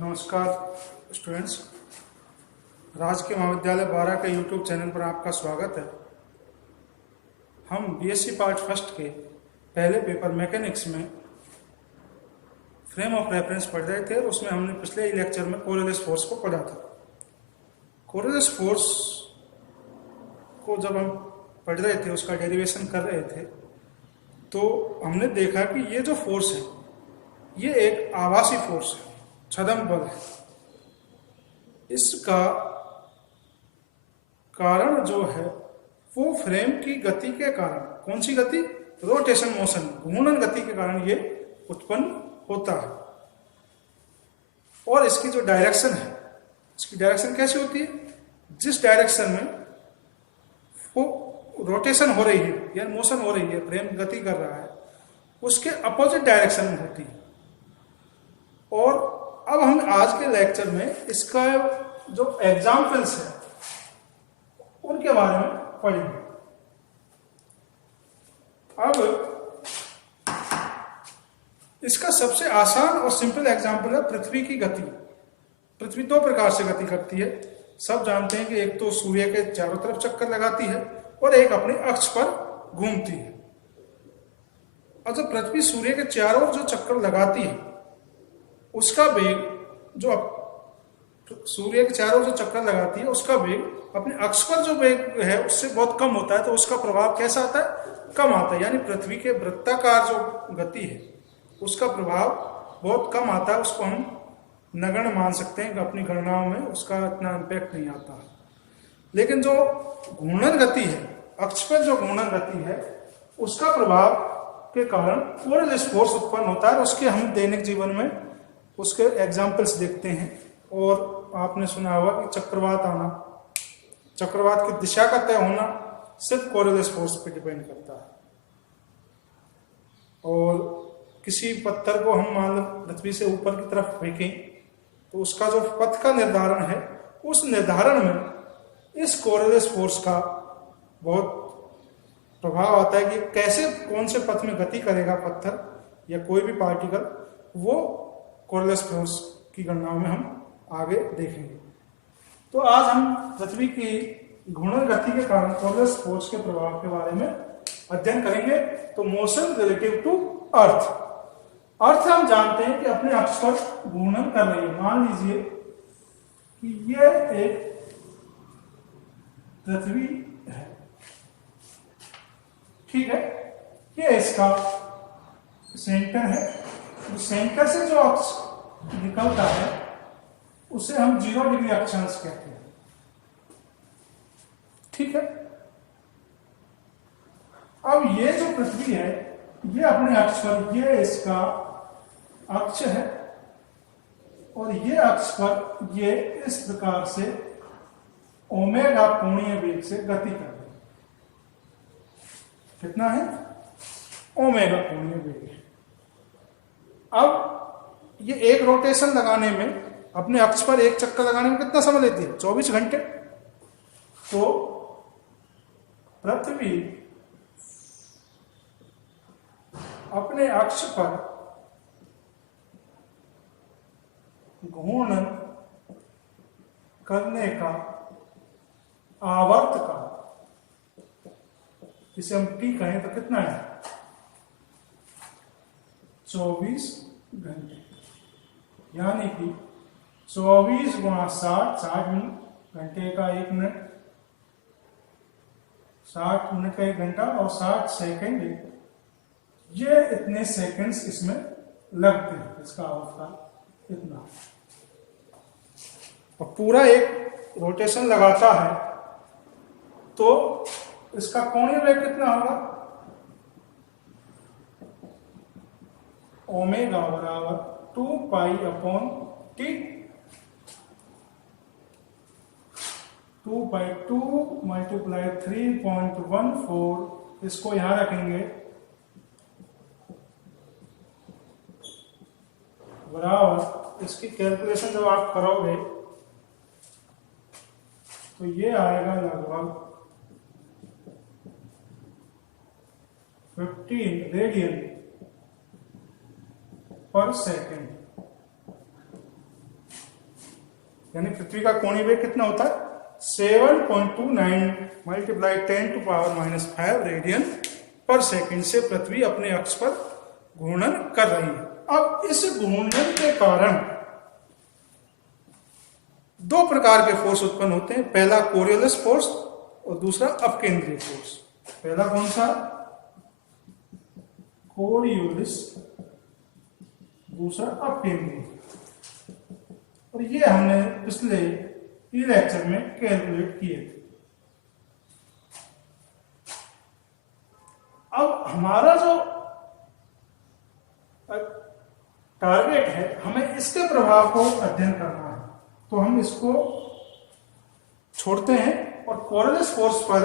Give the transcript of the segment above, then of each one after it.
नमस्कार स्टूडेंट्स, राजकीय महाविद्यालय 12 के यूट्यूब चैनल पर आपका स्वागत है। हम बीएससी पार्ट फर्स्ट के पहले पेपर मैकेनिक्स में फ्रेम ऑफ रेफरेंस पढ़ रहे थे। उसमें हमने पिछले लेक्चर में कोरिलेस फोर्स को पढ़ा था। कोरिलेस फोर्स को जब हम पढ़ रहे थे, उसका डेरिवेशन कर रहे थे, तो हमने देखा कि ये जो फोर्स है ये एक आभासी फोर्स है, छद्म बल है। इसका कारण जो है वो फ्रेम की गति के कारण, कौन सी गति? रोटेशन मोशन, घूर्णन गति के कारण ये उत्पन्न होता है। और इसकी जो डायरेक्शन है, इसकी डायरेक्शन कैसी होती है? जिस डायरेक्शन में वो रोटेशन हो रही है या मोशन हो रही है, फ्रेम गति कर रहा है, उसके अपोजिट डायरेक्शन में होती है। और अब हम आज के लेक्चर में इसका जो एग्जाम्पल्स है उनके बारे में पढ़ेंगे। अब इसका सबसे आसान और सिंपल एग्जाम्पल है पृथ्वी की गति। पृथ्वी दो प्रकार से गति करती है। सब जानते हैं कि एक तो सूर्य के चारों तरफ चक्कर लगाती है और एक अपने अक्ष पर घूमती है। और जब पृथ्वी सूर्य के चारों ओर जो चक्कर लगाती है, उसका वेग जो सूर्य के चारों जो चक्कर लगाती है, उसका वेग अपने अक्ष पर जो वेग है उससे बहुत कम होता है। तो उसका प्रभाव कैसा आता है? कम आता है। यानी पृथ्वी के वृत्ताकार जो गति है उसका प्रभाव बहुत कम आता है। उसको हम नगण्य मान सकते हैं कि अपनी गणनाओं में उसका इतना इम्पैक्ट नहीं आता है। लेकिन जो घूर्णन गति है, अक्ष पर जो घूर्णन गति है, उसका प्रभाव के कारण कोरिलेस फोर्स उत्पन्न होता है। उसके हम दैनिक जीवन में उसके एग्जाम्पल्स देखते हैं। और आपने सुना होगा कि चक्रवात आना, चक्रवात की दिशा का तय होना सिर्फ कोरिलेस फोर्स पे डिपेंड करता है। और किसी पत्थर को हम मान लो पृथ्वी से ऊपर की तरफ फेंकें, तो उसका जो पथ का निर्धारण है, उस निर्धारण में इस कोरिलेस फोर्स का बहुत प्रभाव आता है कि कैसे, कौन से पथ में गति करेगा पत्थर या कोई भी पार्टिकल। वो कोरिलेस फोर्स की गणनाओं में हम आगे देखेंगे। तो आज हम पृथ्वी की घूर्णन गति के कारण कोरिलेस फोर्स के प्रभाव के बारे में अध्ययन करेंगे। तो मोशन रिलेटिव टू अर्थ। अर्थ हम जानते हैं कि अपने अक्ष पर घूर्णन कर रही है। मान लीजिए कि यह एक पृथ्वी है, ठीक है, ये इसका सेंटर है। तो सेंटर से जो अक्ष निकलता है उसे हम 0 डिग्री अक्षांश कहते हैं, ठीक है। अब ये जो पृथ्वी है, ये अपने अक्ष पर, ये इसका अक्ष है और ये अक्ष पर ये इस प्रकार से ओमेगा कोणीय वेग से गति कर रही है। कितना है? ओमेगा कोणीय वेग। अब ये एक रोटेशन लगाने में, अपने अक्ष पर एक चक्कर लगाने में कितना समय लेती है? 24 घंटे। तो पृथ्वी अपने अक्ष पर घूर्णन करने का आवर्त काल, इसे हम टी कहें तो कितना है? 24 घंटे। यानी कि 24 गुणा 60, 60 मिनट, घंटे का 1 मिनट, 60 मिनट का 1 घंटा और 60 सेकेंड, ये इतने सेकेंड्स इसमें लगते हैं। इसका आवर्तकाल इतना। और पूरा एक रोटेशन लगाता है तो इसका कोणीय वेग कितना होगा? ओमेगा बराबर 2 pi upon T, 2 by 2 multiply 3.14। इसको यहां रखेंगे, बराबर इसकी कैलकुलेशन जब आप करोगे तो ये आएगा लगभग 15 रेडियन पर सेकेंड। यानी पृथ्वी का कोणीय वेग कितना होता है 7.29 मल्टीप्लाई 10⁻⁵ रेडियन पर सेकंड से पृथ्वी अपने अक्ष पर घूर्णन कर रही है। अब इस घूर्णन के कारण दो प्रकार के फोर्स उत्पन्न होते हैं, पहला कोरियोलिस फोर्स और दूसरा अपकेंद्रीय फोर्स। पहला कौन सा? कोरियोलिस, दूसरा अपकेंद्रीय। और ये हमने पिछले लेक्चर में कैलकुलेट किए थे। अब हमारा जो टारगेट है, हमें इसके प्रभाव को अध्ययन करना है, तो हम इसको छोड़ते हैं और कोरियोलिस फोर्स पर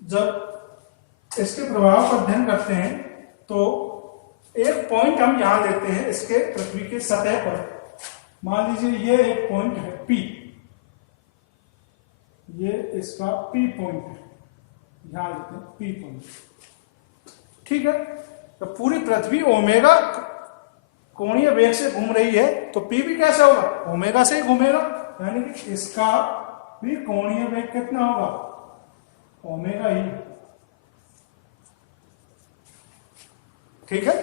जब इसके प्रभाव का अध्ययन करते हैं तो एक पॉइंट हम यहां लेते हैं इसके पृथ्वी के सतह पर। मान लीजिए ये एक पॉइंट है P, ये इसका P पॉइंट है, यहां लेते हैं P पॉइंट। ठीक है, तो पूरी पृथ्वी ओमेगा कोणीय वेग से घूम रही है, तो P भी कैसे होगा? ओमेगा से ही घूमेगा, यानी कि इसका भी कोणीय वेग कितना होगा? ओमेगा ही। ठीक है,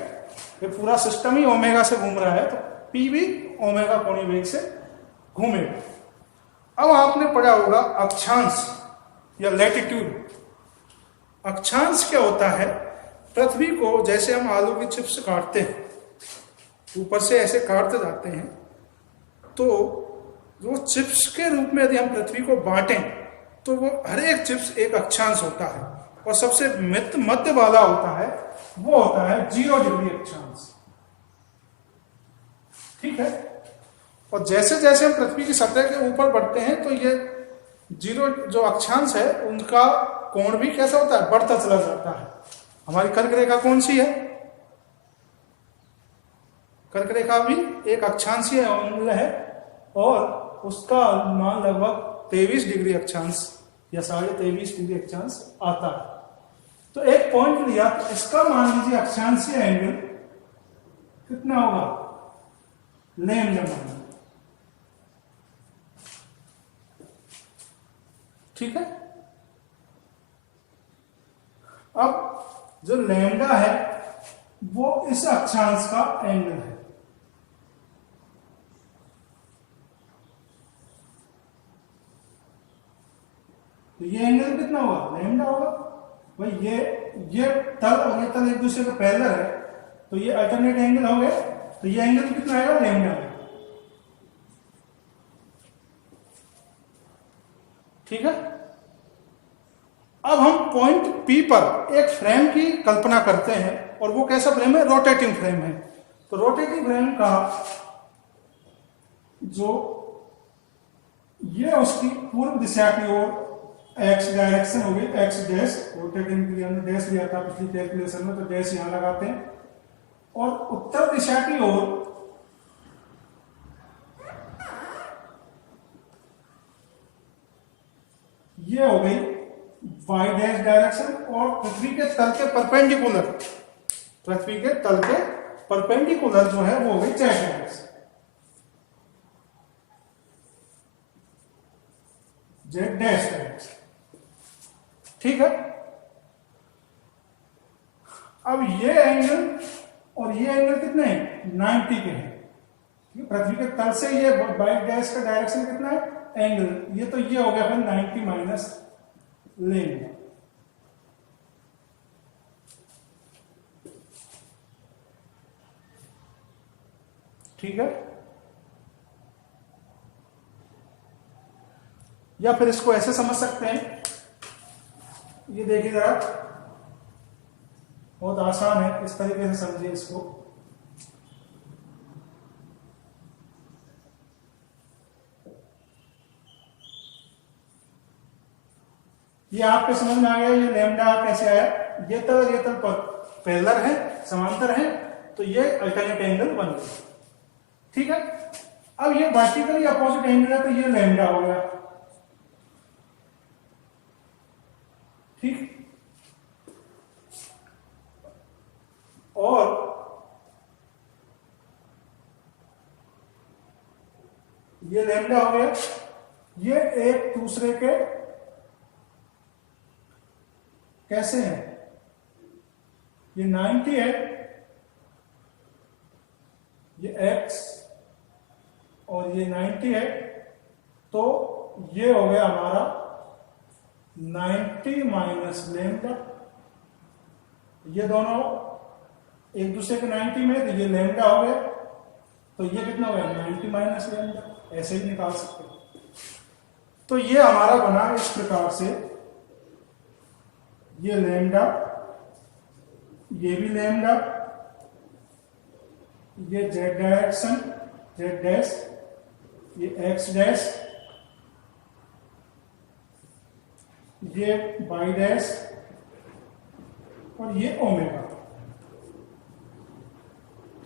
ये पूरा सिस्टम ही ओमेगा से घूम रहा है, तो P भी ओमेगा कोणीय वेग से घूमेगा। अब आपने पढ़ा होगा अक्षांश या लैटिट्यूड। अक्षांश क्या होता है? पृथ्वी को जैसे हम आलू की चिप्स काटते हैं, ऊपर से ऐसे काटते जाते हैं, तो वो चिप्स के रूप में यदि हम पृथ्वी को बांटें तो वो हर एक चिप्स एक अक्षांश होता है, और सबसे मध्य वाला होता है वो होता है 0 डिग्री अक्षांश। ठीक है, और जैसे जैसे हम पृथ्वी की सतह के ऊपर बढ़ते हैं तो ये 0 जो अक्षांश है उनका कोण भी कैसा होता है? बढ़ता चला जाता है। हमारी कर्क रेखा कौन सी है? कर्क रेखा भी एक अक्षांशीय एंगल है और उसका मान लगभग 23 डिग्री अक्षांश या 23.5 डिग्री अक्षांश आता है। तो एक पॉइंट लिया तो इसका मान लीजिए अक्षांशीय एंगल कितना होगा? लैम्डा मान। ठीक है, अब जो लैम्डा है वो इस अक्षांश का एंगल है। तो ये एंगल कितना होगा? लैम्डा होगा। भाई ये तल और ये तल एक दूसरे के पैरेलल है, तो ये अल्टरनेट एंगल हो गए, तो ये एंगल कितना आएगा? लैम्डा। ठीक है, अब हम पॉइंट P पर एक फ्रेम की कल्पना करते हैं, और वो कैसा फ्रेम है? रोटेटिंग फ्रेम है। तो रोटेटिंग फ्रेम का जो ये उसकी पूर्व दिशा की ओर एक्स डायरेक्शन हो गई, एक्स डैश, रोटेटिंग के लिए हमने डैश लिया था पिछली कैलकुलेशन में, तो डैश यहां लगाते हैं, और उत्तर दिशा की ओर ये हो गई वाई डैश डायरेक्शन, और पृथ्वी के तल के परपेंडिकुलर, पृथ्वी के तल के परपेंडिकुलर जो है वो हो गई Z direction, Z dash direction. ठीक है, अब ये एंगल और ये एंगल कितने हैं? 90 के हैं। पृथ्वी के तल से ये वाई डैश का डायरेक्शन कितना है? एंगल, ये तो ये हो गया फिर 90 माइनस लैम्डा। ठीक है, या फिर इसको ऐसे समझ सकते हैं, ये देखिए जरा, बहुत आसान है, इस तरीके से समझिए इसको। ये आपके समझ में आ गया ये लैम्डा कैसे आया? ये तल पैरेलल है, समांतर है, तो ये अल्टरनेट एंगल बन गया। ठीक है, अब ये वर्टिकली अपोजिट एंगल है, तो ये लैम्डा हो गया। ठीक, और ये लैम्डा हो गया, ये एक दूसरे के कैसे हैं, ये 90 है, ये x और ये 90 है, तो ये हो गया हमारा 90 माइनस लैम्डा। ये दोनों एक दूसरे के 90 में, तो ये लैम्डा हो गया, तो ये कितना हो गया 90 माइनस लैम्डा, ऐसे ही निकाल सकते हैं। तो ये हमारा बना इस प्रकार से, ये लैम्डा, ये भी लैम्डा, ये z डायरेक्शन z डैश, ये x डैश, ये y डैश और ये ओमेगा।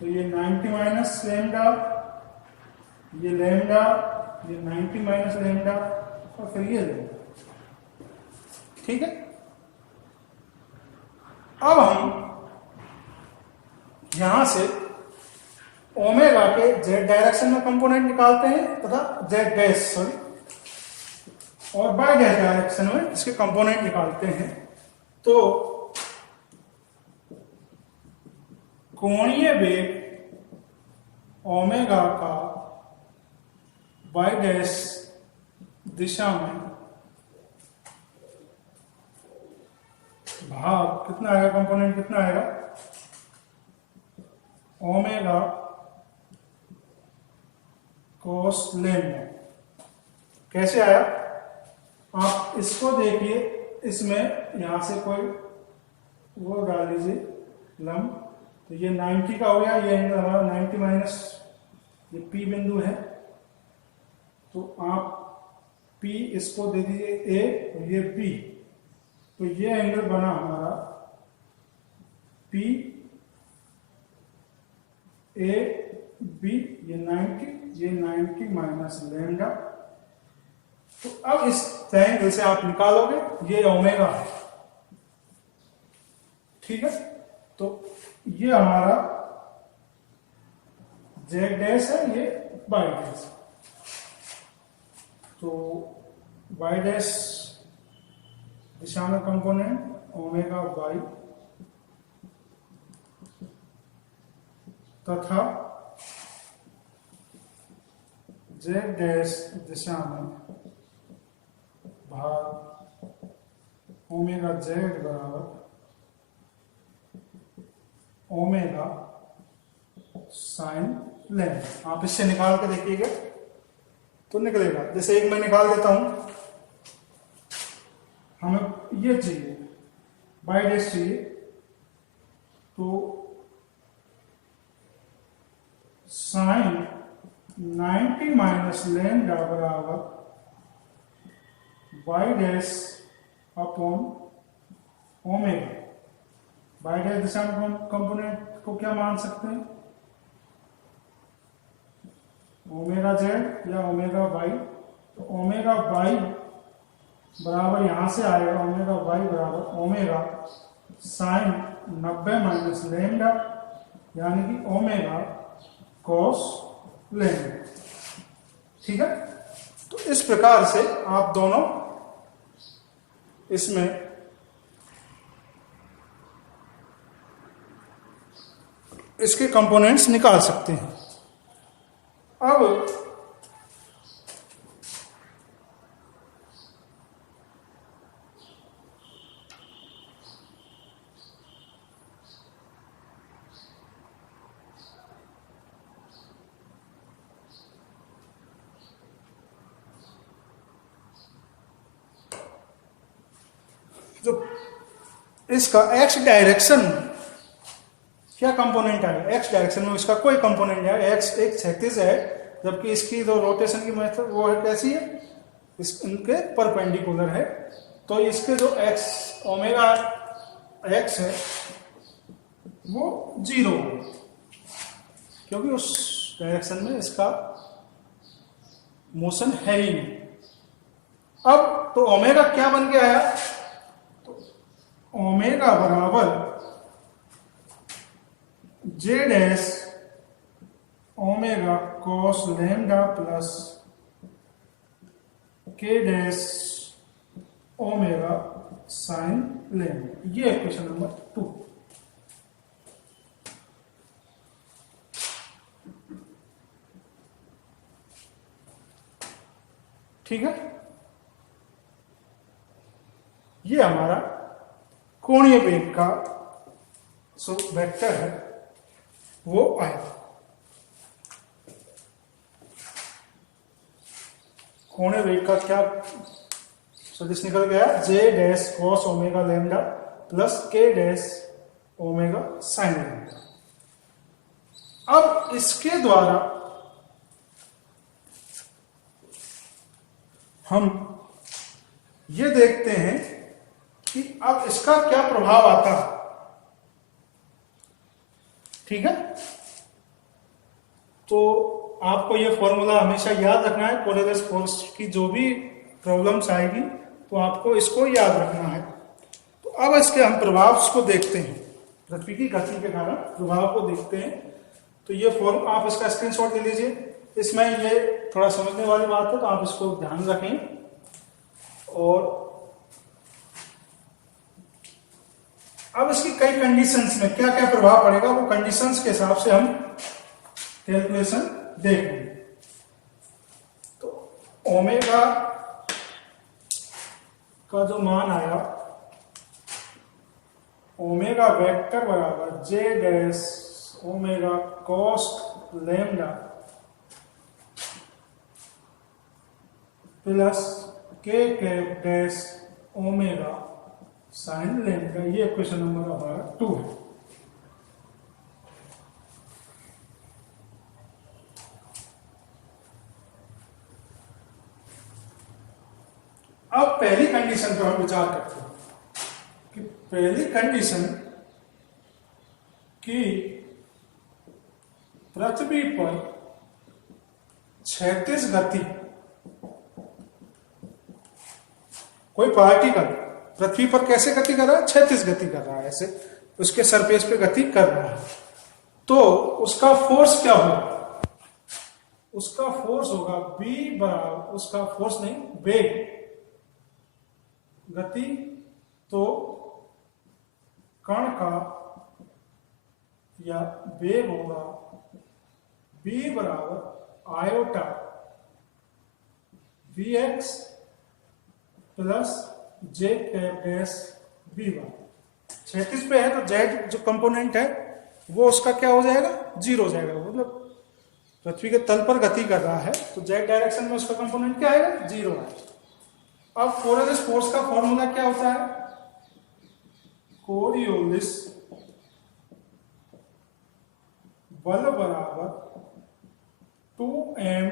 तो ये 90 माइनस लैम्डा, ये लैम्डा, ये 90 माइनस लैम्डा और फिर ये लैम्डा। ठीक है, अब हम यहां से ओमेगा के z डायरेक्शन में कंपोनेंट निकालते हैं तथा z डैश सॉरी और y डैश डायरेक्शन में इसके कंपोनेंट निकालते हैं। तो कोणीय वेग ओमेगा का y डैश दिशा में भाग कितना आएगा, कंपोनेंट कितना आएगा, ओमेगा कोस लैम्डा। कैसे आया, आप इसको देखिए, इसमें यहां से कोई वो डाल लीजिए लंब, तो ये 90 का हो गया, ये एंगल हमारा 90 माइनस ये P बिंदु है, तो आप P इसको दे दीजिए A और ये B, तो ये एंगल बना हमारा P A B, ये 90 माइनस लैम्डा। तो अब इस ट्रायंगल से आप निकालोगे, ये ओमेगा है। ठीक है, तो ये हमारा z डैश है, ये y डैश। तो y डैश दिशा में कंपोनेंट ओमेगा y तथा z डैश दिशा में भाग ओमेगा z बराबर ओमेगा साइन लैम्डा। आप इससे निकाल के देखिएगा तो निकलेगा। जैसे एक मैं निकाल देता हूं, हमें ये चाहिए y डैश चाहिए, तो साइन 90 माइनस लैम्डा बराबर y dash upon omega. y dash दिशा में कंपोनेंट को क्या मान सकते हैं, ओमेगा जेड या ओमेगा वाई। तो ओमेगा वाई बराबर यहां से आएगा, ओमेगा वाई बराबर ओमेगा साइन 90 माइनस लैम्डा, यानी कि ओमेगा कॉस लैम्डा। ठीक है, तो इस प्रकार से आप दोनों इसमें इसके कंपोनेंट्स निकाल सकते हैं। अब जो इसका x डायरेक्शन क्या कंपोनेंट है, x डायरेक्शन में इसका कोई कंपोनेंट है, x एक क्षैतिज है, जबकि इसकी जो रोटेशन की मेथड वो है कैसी है, इनके परपेंडिकुलर है। तो इसके जो x ओमेगा x है वो 0 है, क्योंकि उस डायरेक्शन में इसका मोशन है ही नहीं। अब तो ओमेगा क्या बन के आया, तो ओमेगा बराबर z dash omega cos lambda plus k dash omega sign लेंगे। ये क्वेश्चन नंबर 2। ठीक है, ये हमारा कोणीय वेग का जो वेक्टर है वो आया। कोणीय वेग का क्या सदिश निकल गया? J dash cos omega lambda plus k dash omega sine lambda. अब इसके द्वारा हम ये देखते हैं कि अब इसका क्या प्रभाव आता है। ठीक है, तो आपको ये फॉर्मूला हमेशा याद रखना है। कोलेरस फोर्स की जो भी प्रॉब्लम्स आएगी तो आपको इसको याद रखना है। तो अब इसके हम प्रभाव को देखते हैं, पृथ्वी की गति के कारण प्रभाव को देखते हैं। तो ये फॉर्म आप इसका स्क्रीनशॉट ले लीजिए। इसमें ये थोड़ा समझने वाली बात है, तो आप इसको ध्यान रखें। और अब इसकी कई कंडीशंस में क्या क्या प्रभाव पड़ेगा, वो कंडीशंस के हिसाब से हम कैलकुलेशन देखेंगे। तो ओमेगा का जो मान आया, ओमेगा वेक्टर बराबर j dash omega cos lambda plus k cap dash omega sine lambda. ये क्वेश्चन नंबर हमारा 2 है। अब पहली कंडीशन पर हम विचार करते हैं कि पहली कंडीशन कि पृथ्वी पर क्षैतिज गति, कोई पार्टिकल पृथ्वी पर कैसे गति कर रहा है? क्षैतिज गति कर रहा है, ऐसे उसके सरफेस पे गति कर रहा है। तो उसका फोर्स क्या होगा? उसका फोर्स होगा B बराबर, उसका फोर्स नहीं, वेग, गति तो कण का या वेग होगा B बराबर आयोटा Vx प्लस जे कैप डैश B1। क्षैतिज पे है तो जेड जो कंपोनेंट है वो उसका क्या हो जाएगा? 0 हो जाएगा। मतलब पृथ्वी के तल पर गति कर रहा है तो जेड डायरेक्शन में उसका कंपोनेंट क्या आएगा? 0 आएगा। अब कोरियोलिस फोर्स का फॉर्मूला क्या होता है? कोरियोलिस बल बराबर 2m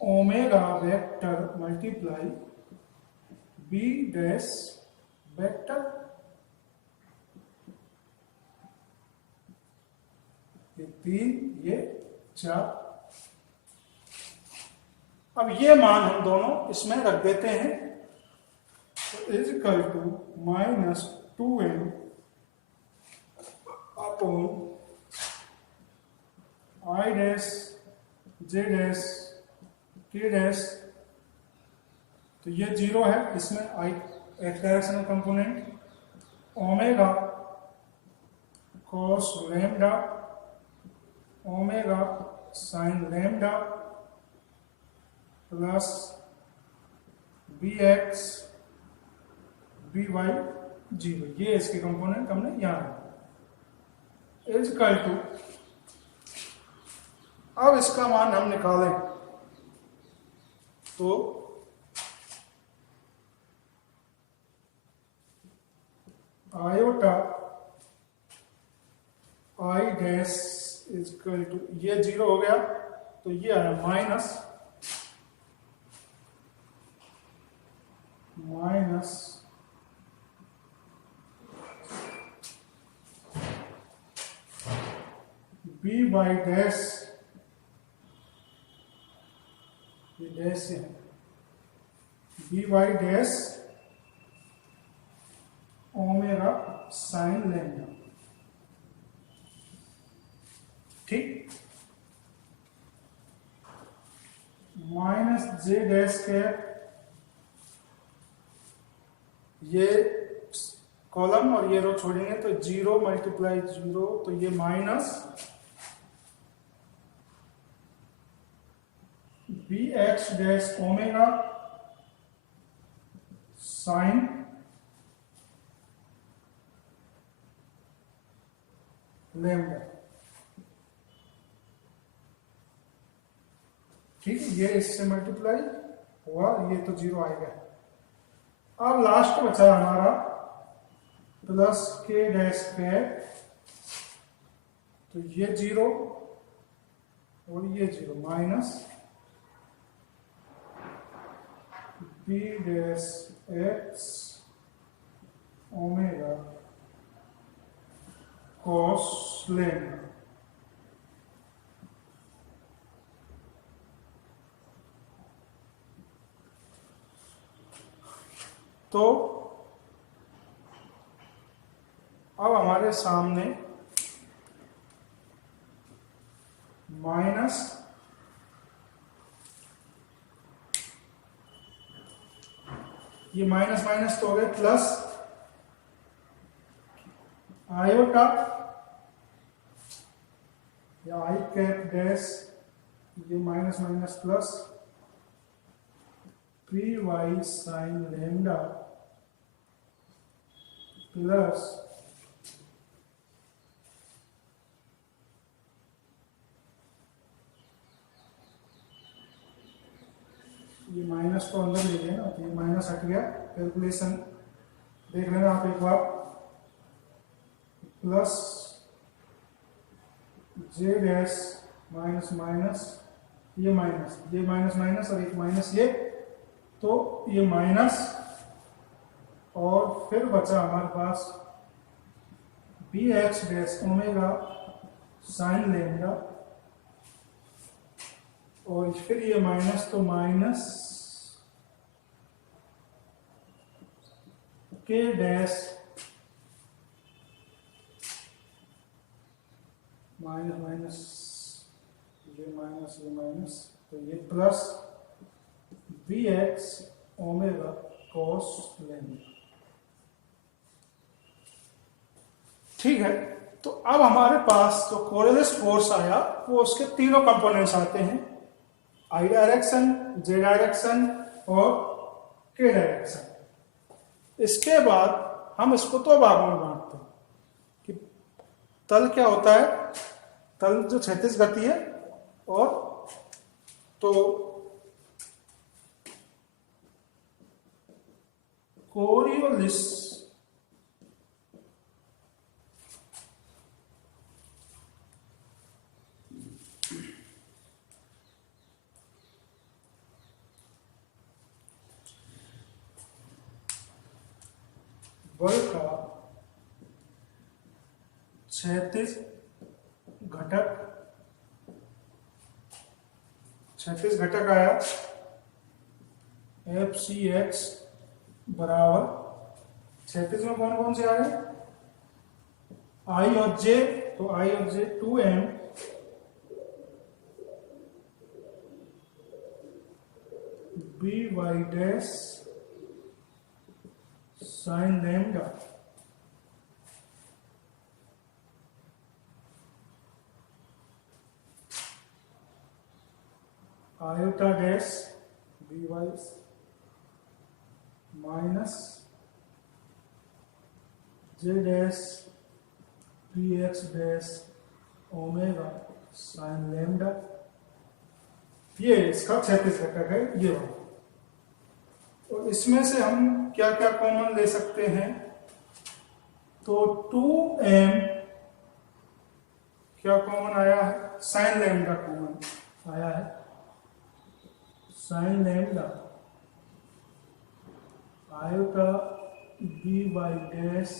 omega vector multiply B dash vector. ये 3, ये 4। अब ये मान हम दोनों इसमें रख देते हैं। Is equal to -2m upon I dash J dash K dash. तो ये 0 है, इसमें I x directional component, omega cos lambda omega sine lambda plus Bx By 0। ये इसके कंपोनेंट हमने यहां रखा। इज इक्वल टू, अब इसका मान हम निकालें तो iota I dash is equal to, ये 0 हो गया तो ये आया माइनस B बाई डैश, ये डैश है, B by dash omega sine lambda. ठीक, जे डैश कैप, ये कॉलम और ये रो छोड़ेंगे तो 0 मल्टीप्लाई 0, तो ये minus b x dash omega sine lambda. ठीक है, ये इससे मल्टीप्लाई हुआ, ये तो 0 आएगा। अब लास्ट बचा हमारा प्लस के डैश कैप, तो ये 0 और ये 0 minus b dash x omega cos lambda. तो अब हमारे सामने माइनस ये माइनस माइनस तो हो गए, प्लस आयोटा या आई कैप डैश, ये minus minus plus p y sine lambda plus ये माइनस को अंदर ले लिया ना, तो ये माइनस हट गया, कैलकुलेशन देख लेना आप एक बार, plus J dash minus minus, ये माइनस माइनस और एक माइनस ये, तो ये माइनस, और फिर बचा हमारे पास b x dash omega sine lambda, और फिर ये माइनस, तो minus k dash minus minus, ये माइनस, तो ये plus b x omega cos lambda. ठीक है, तो अब हमारे पास जो कोरिलेस फोर्स आया वो उसके तीनों कंपोनेंट्स आते हैं, आई डायरेक्शन, जे डायरेक्शन और के डायरेक्शन। इसके बाद हम इसको दो भागों में बांटते हैं कि तल क्या होता है, तल जो क्षैतिज गति है, और तो कोरियोलिस बल का क्षैतिज घटक आया एफ सी एक्स बराबर, क्षैतिज में कौन कौन से आ रहे, आई और जे, तो आई और j 2m b y dash sine lambda iota dash b y minus j dash p x dash omega sine lambda, ये इसका क्षैतिज घटक है ये वाला। और इसमें से हम क्या क्या कॉमन ले सकते हैं, तो 2m क्या कॉमन आया है, साइन लैम्डा कॉमन आया है, sine lambda iota B by dash,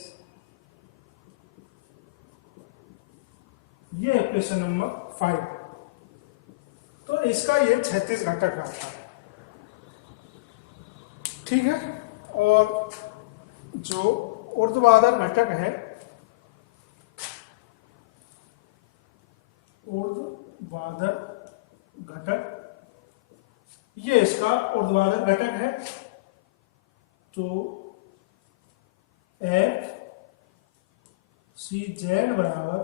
ये इक्वेशन नंबर 5। तो इसका ये क्षैतिज घटक आता है। ठीक है, और जो ऊर्ध्वाधर घटक है, ऊर्ध्वाधर घटक ये इसका ऊर्ध्वाधर घटक है, तो एफ सी जेड बराबर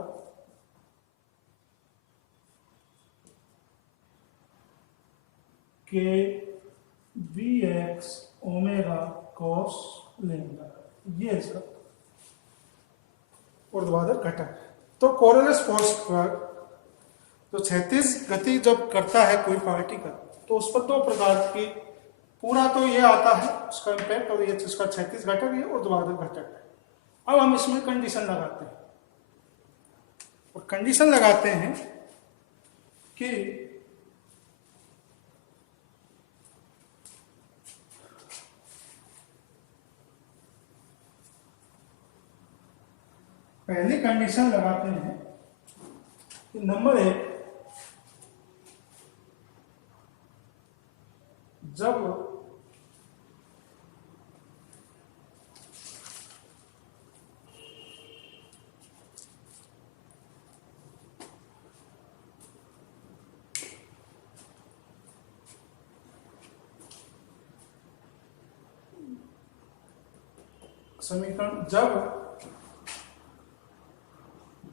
के बी एक्स ओमेगा कॉस लेंदा, ये इसका ऊर्ध्वाधर घटक। तो कोरोनस फोर्स पर जो क्षैतिज गति जब करता है कोई पार्टिकल, तो उस पर दो प्रकार की, पूरा तो ये आता है उसका इम्पैक्ट, और ये इसका क्षैतिज घटक, ये ऊर्ध्वाधर घटक है। अब हम इसमें कंडीशन लगाते हैं, और कंडीशन लगाते हैं कि पहली कंडीशन लगाते हैं कि नंबर 1, जब समीकरण, जब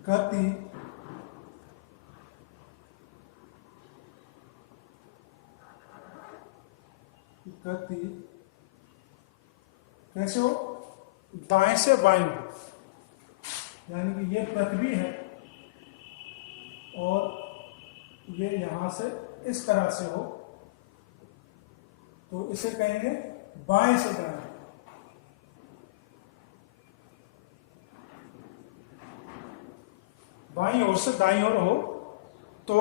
गति कैसे हो, दाएं से बाएं हो, यानी कि ये पृथ्वी है और ये यहां से इस तरह से हो, तो इसे कहेंगे बाएं से दाएं। बाईं ओर से दाईं ओर हो तो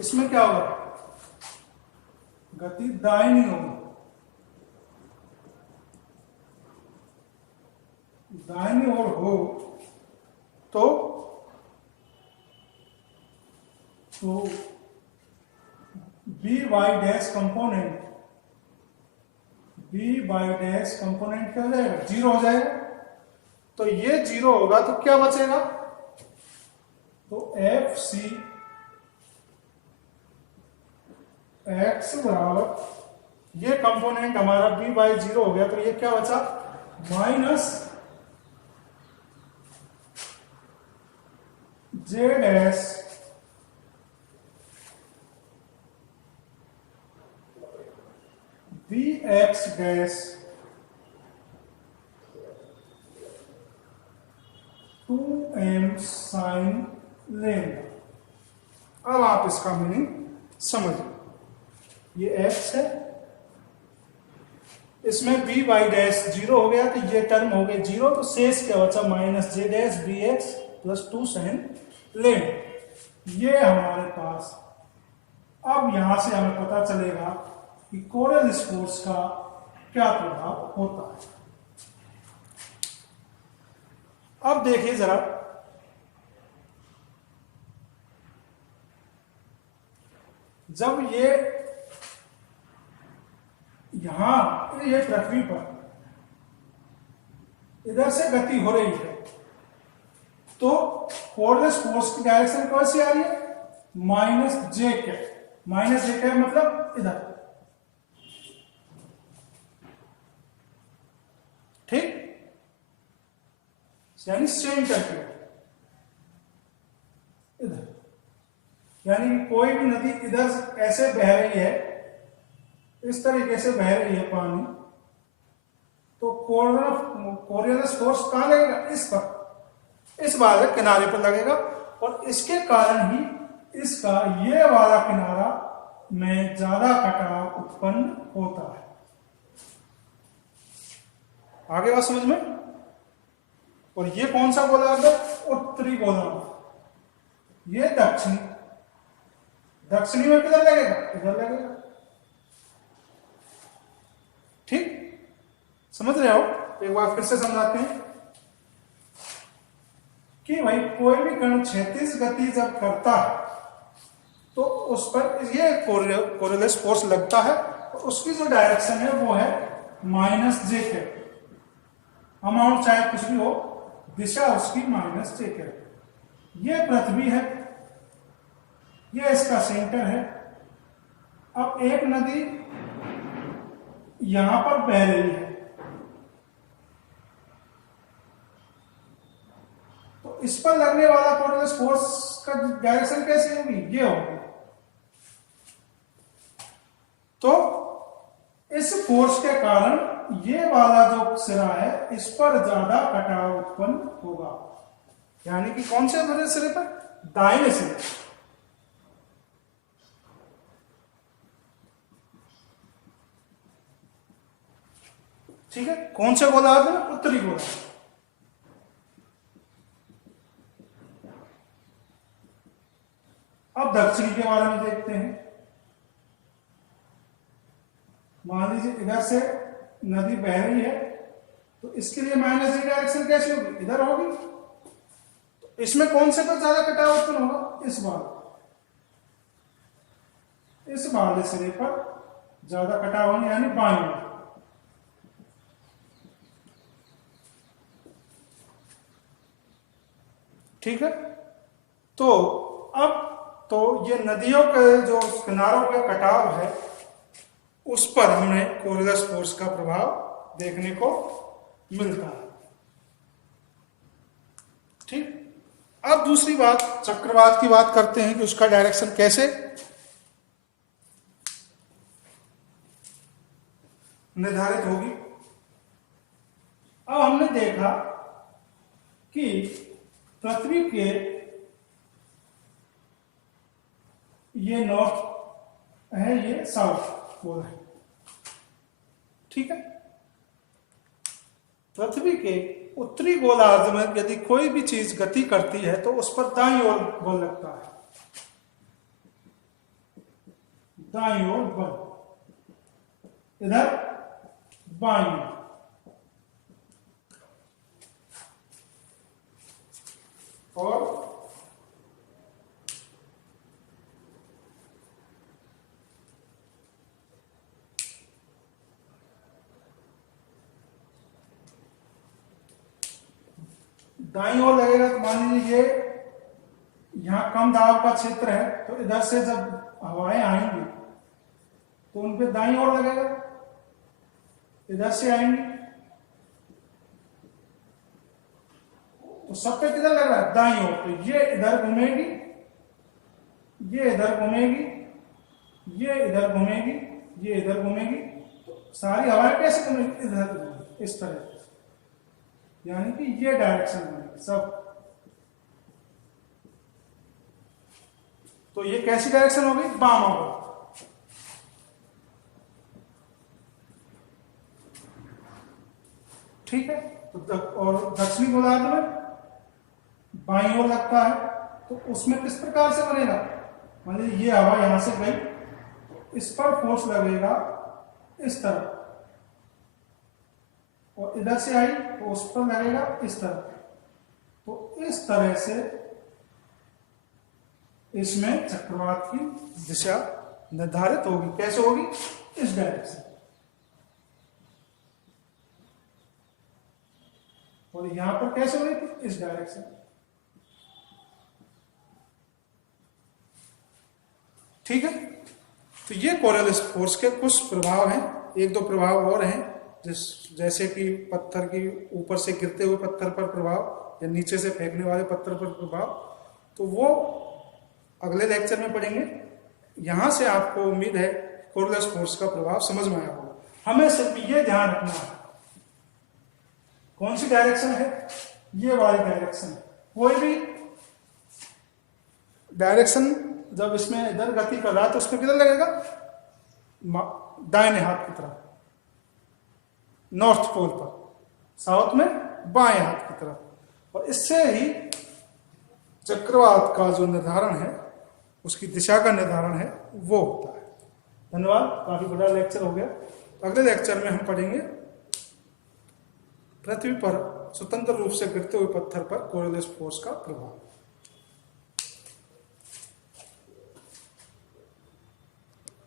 इसमें क्या होगा, गति दाहिनी होगी, दाहिनी ओर हो तो B by dash component, B by dash component क्या हो जाएगा, 0 हो जाएगा। तो ये 0 होगा तो क्या बचेगा, तो एफ सी एक्स बराबर, ये कंपोनेंट हमारा बी बाई 0 हो गया, तो ये क्या बचा, minus Z S B x dash 2m sine lambda. अब आप इसका मीनिंग समझिए, ये x है, इसमें b बाई डैश 0 हो गया, तो ये टर्म हो गए 0, तो शेष क्या बचा, minus j dash b x plus 2 sine lambda. ये हमारे पास, अब यहां से हमें पता चलेगा कि कोरियलिस फोर्स का क्या प्रभाव होता है। अब देखिए जरा, जब ये यहां ये पृथ्वी पर इधर से गति हो रही है, तो कोरियलिस फोर्स की डायरेक्शन कौन सी आ रही है, माइनस जे कैप, माइनस जे कैप मतलब इधर, ठीक, यानी सेंटर पे इधर, यानी कोई भी नदी इधर ऐसे बह रही है, इस तरीके से बह रही है पानी, तो कोरियलिस फोर्स कहां लगेगा, इस पर, इस वाले किनारे पर लगेगा, और इसके कारण ही इसका ये वाला किनारा में ज्यादा कटाव उत्पन्न होता है। आगे बात समझ में। और ये कौन सा गोलार्ध है, उत्तरी गोलार्ध, ये दक्षिणी, दक्षिणी में किधर लगेगा, इधर लगेगा, ठीक, समझ रहे हो। एक बार फिर से समझाते हैं कि भाई कोई भी कण क्षैतिज गति जब करता है तो उस पर ये कोरियलिस फोर्स लगता है, और उसकी जो डायरेक्शन है वो है माइनस जे के, अमाउंट चाहे कुछ भी हो, दिशा उसकी माइनस जे के। ये पृथ्वी है, ये इसका सेंटर है, अब एक नदी यहां पर बह रही है, तो इस पर लगने वाला कोऑर्डिनेट फोर्स का डायरेक्शन कैसी होगी, ये होगी। तो इस फोर्स के कारण ये वाला जो सिरा है इस पर ज्यादा कटाव उत्पन्न होगा, यानी कि कौन से बड़े सिरे पर, दाहिने सिरे। ठीक है, कौन से गोलार्ध में, उत्तरी गोलार्ध। अब दक्षिणी के बारे में देखते हैं। मान लीजिए इधर से नदी बह रही है, तो इसके लिए माइनस डी डायरेक्शन कैसी होगी, इधर होगी। तो इसमें कौन से पर ज्यादा कटाव उत्पन्न होगा, इस वाले सिरे पर ज्यादा कटाव होने, यानी बाईं ओर। ठीक है, तो अब तो ये नदियों के जो किनारों का कटाव है उस पर हमें कोरियोलिस फोर्स का प्रभाव देखने को मिलता है। ठीक, अब दूसरी बात चक्रवात की बात करते हैं कि उसका डायरेक्शन कैसे निर्धारित होगी। अब हमने देखा कि पृथ्वी के ये नॉर्थ है, ये साउथ पोल है। ठीक है, पृथ्वी के उत्तरी गोलार्ध में यदि कोई भी चीज गति करती है तो उस पर दाईं ओर बल लगता है, दाईं ओर बल, इधर बाईं ओर। और दाईं ओर लगेगा तो मान लीजिए यहां कम दाब का क्षेत्र है, तो इधर से जब हवाएं आएंगी तो उन पे दाईं ओर लगेगा, इधर से आएंगी तो सब पे किधर लग रहा है, दाईं ओर। तो ये इधर घूमेगी, ये इधर घूमेगी, ये इधर घूमेगी, ये इधर घूमेगी, तो सारी हवाएं कैसे घूमेगी, इधर घूमेगी, इस तरह, यानी कि ये डायरेक्शन बनेगी सब। तो ये कैसी डायरेक्शन होगी, बाम होगा। ठीक है, तो और दक्षिणी गोलार्ध में बाईं ओर लगता है, तो उसमें किस प्रकार से बनेगा, मान लीजिए ये हवा यहां से गई, तो इस पर फोर्स लगेगा इस तरह, और इधर से आई तो उस पर लगेगा इस तरह। तो इस तरह से इसमें चक्रवात की दिशा निर्धारित होगी। कैसे होगी, इस डायरेक्शन, और यहां पर कैसे होगी, इस डायरेक्शन। ठीक है, तो ये कोरियोलिस फोर्स के कुछ प्रभाव हैं। एक दो प्रभाव और हैं, जैसे कि पत्थर की ऊपर से गिरते हुए पत्थर पर प्रभाव या नीचे से फेंकने वाले पत्थर पर प्रभाव, तो वो अगले लेक्चर में पढ़ेंगे। यहां से आपको उम्मीद है कोरियोलिस फोर्स का प्रभाव समझ में आया होगा। हमें सिर्फ ये ध्यान रखना है, कौन सी डायरेक्शन है, ये वाली डायरेक्शन। कोई भी डायरेक्शन जब इसमें इधर गति कर रहा है तो उसमें किधर लगेगा, दाहिने हाथ की तरफ, नॉर्थ पोल पर, साउथ में बाएं हाथ की तरफ। और इससे ही चक्रवात का जो निर्धारण है, उसकी दिशा का निर्धारण है, वो होता है। धन्यवाद, काफी बड़ा लेक्चर हो गया। अगले लेक्चर में हम पढ़ेंगे पृथ्वी पर स्वतंत्र रूप से गिरते हुए पत्थर पर कोरियोलिस फोर्स का प्रभाव।